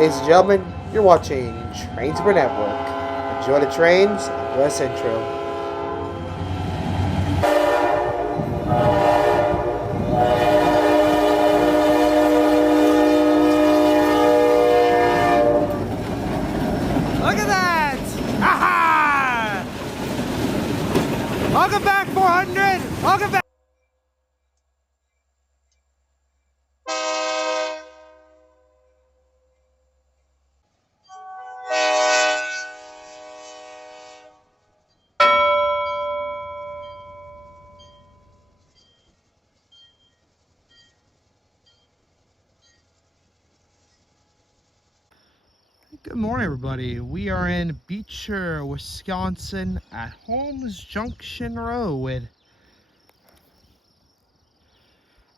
Ladies and gentlemen, you're watching Trains Per Network. Enjoy the trains, enjoy this intro. Look at that! Aha! Welcome back, 400! Welcome back! Good morning, everybody. We are in Beecher, Wisconsin at Holmes Junction Road.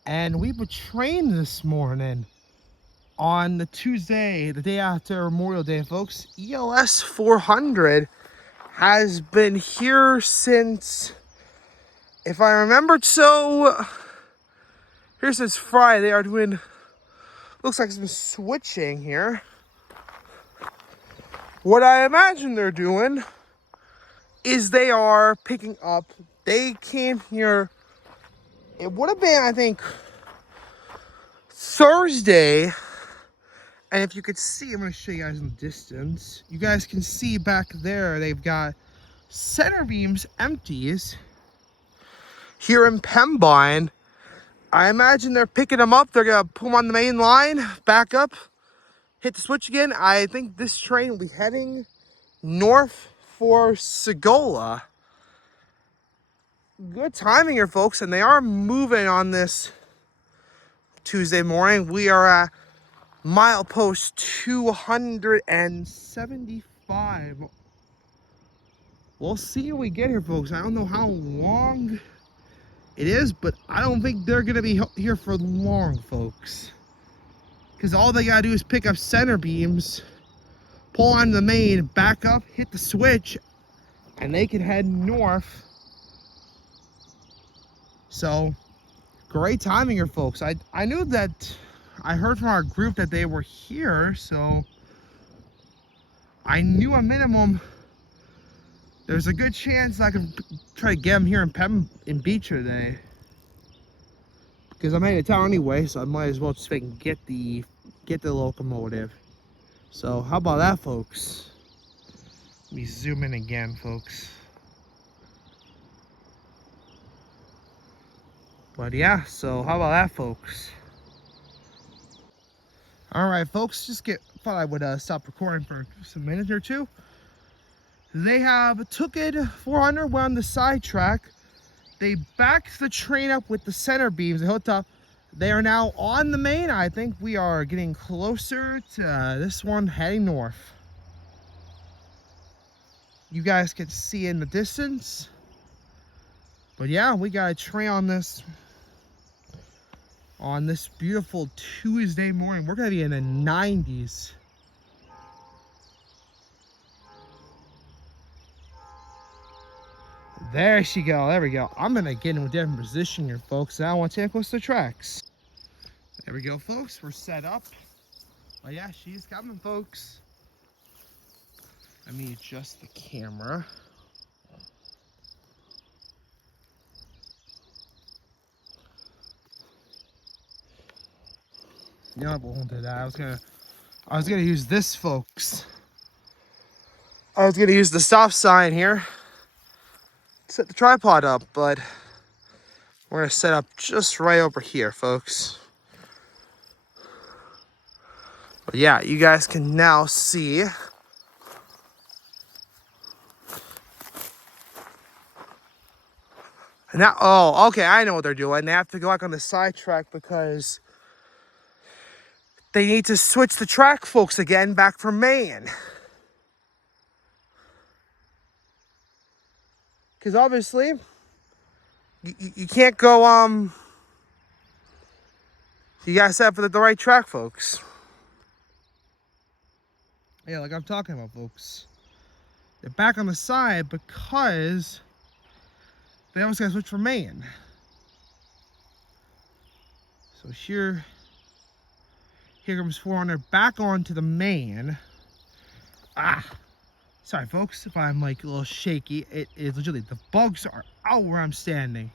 And we were trained this morning on the Tuesday, the day after Memorial Day, folks. ELS 400 has been here since, if I remembered so, here since Friday. They are doing, looks like some switching here. What I imagine they're doing is they are picking up, they came here, it would have been, I think, Thursday. And if you could see, I'm going to show you guys in the distance. You guys can see back there, they've got center beams empties here in Pembine. I imagine they're picking them up. They're going to put them on the main line, back up, hit the switch again. I think this train will be heading north for Segola. Good timing here, folks, and they are moving on this Tuesday morning. We are at milepost 275. We'll see when we get here, folks. I don't know how long it is, but I don't think they're gonna be here for long, folks, because all they gotta do is pick up center beams, pull on the main, back up, hit the switch, and they can head north. So great timing here, folks. I knew that, I heard from our group that they were here, so I knew a minimum there's a good chance I could try to get them here in Beecher today, because I'm heading to town anyway, so I might as well just get the locomotive. So how about that, folks? Let me zoom in again, folks. But yeah, so how about that, folks? All right, folks, thought I would stop recording for just a minute or two. They have took it 400, went on the side track. They backed the train up with the center beams. They hooked up. They are now on the main. I think we are getting closer to this one heading north. You guys can see in the distance. But yeah, we got a train on this beautiful Tuesday morning. We're gonna be in the 90s. There she go. There we go. I'm gonna get in a different position here, folks. I want to take close to the tracks. There we go, folks. We're set up. Oh yeah, she's coming, folks. Let me adjust the camera. No, I won't do that. I was gonna use this, folks. I was gonna use the stop sign here, set the tripod up, but we're gonna set up just right over here, folks. But yeah, you guys can now see. Now, oh, okay, I know what they're doing. They have to go back on the side track because they need to switch the track, folks, again, back from Maine. Because obviously, you can't go, you gotta set up for the right track, folks. Yeah, like I'm talking about, folks. They're back on the side because they almost gotta switch for Maine. So Here comes 400 back onto the main. Sorry folks if I'm like a little shaky. It is literally, the bugs are out where I'm standing.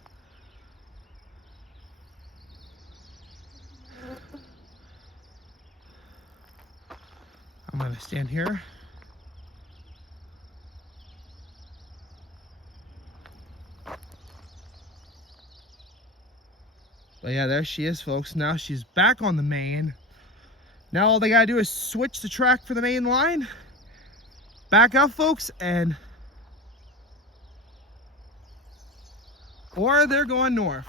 I'm gonna stand here. But yeah, there she is, folks. Now she's back on the main. Now all they gotta do is switch the track for the main line. Back up, folks, and... or they're going north.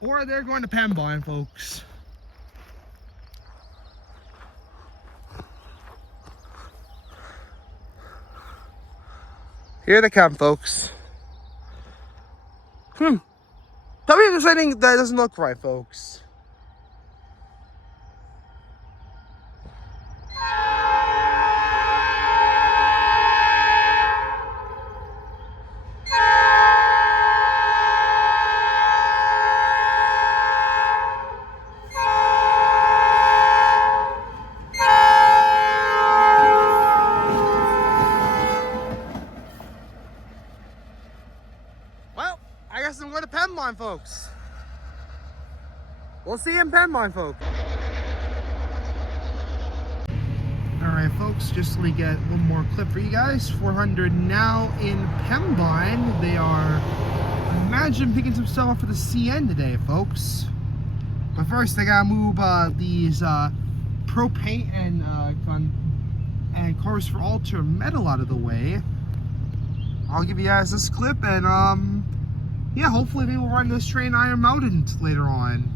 Or they're going to Pembine, folks. Here they come, folks. Tell me if there's anything that doesn't look right, folks. Well, I guess I'm going to Pembine, folks. We'll see you in Pembine, folks. Alright, folks, just to get one more clip for you guys. 400 now in Pembine. They are, imagine, picking some stuff up for the CN today, folks. But first, they gotta move these pro paint and Cars for Alter metal out of the way. I'll give you guys this clip, and yeah, hopefully we will run this train Iron Mountain later on.